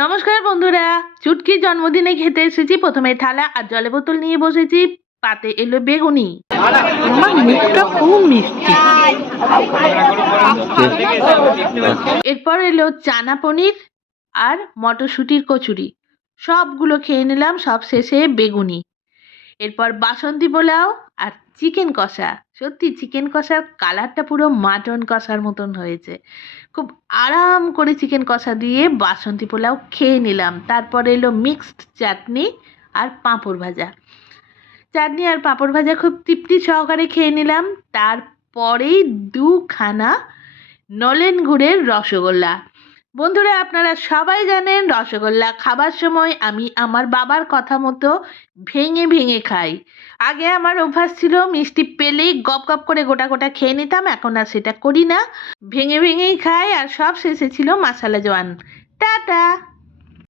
নমস্কার বন্ধুরা, চুটকির জন্মদিনে খেতে এসেছি। প্রথমে থালা আর জলের বোতল নিয়ে বসেছি। পাতে এলো বেগুনি। আমার মুখটা খুব মিষ্টি। এরপর এলো চানা পনির আর মটরশুঁটির কচুরি। সবগুলো খেয়ে নিলাম। সব শেষে বেগুনি। এরপর বাসন্তী পোলাও আর চিকেন কষা। সত্যি চিকেন কষার কালারটা পুরো মাটন কষার মতন হয়েছে। খুব আরাম করে চিকেন কষা দিয়ে বাসন্তী পোলাও খেয়ে নিলাম। তারপর এলো মিক্সড চাটনি আর পাঁপড় ভাজা। চাটনি আর পাঁপড় ভাজা খুব তৃপ্তি সহকারে খেয়ে নিলাম। তারপরেই দুখানা নলেন গুড়ের রসগোল্লা। বন্ধুরা, আপনারা সবাই জানেন রসগোল্লা খাবার সময় আমি আমার বাবার কথা মতো ভেঙে ভেঙে খাই। আগে আমার অভ্যাস ছিল মিষ্টি পেলেই গপ গপ করে গোটা গোটা খেয়ে নিতাম। এখন আর সেটা করি না, ভেঙে ভেঙেই খাই। আর সব শেষে ছিল মশালা জোয়ান। টাটা।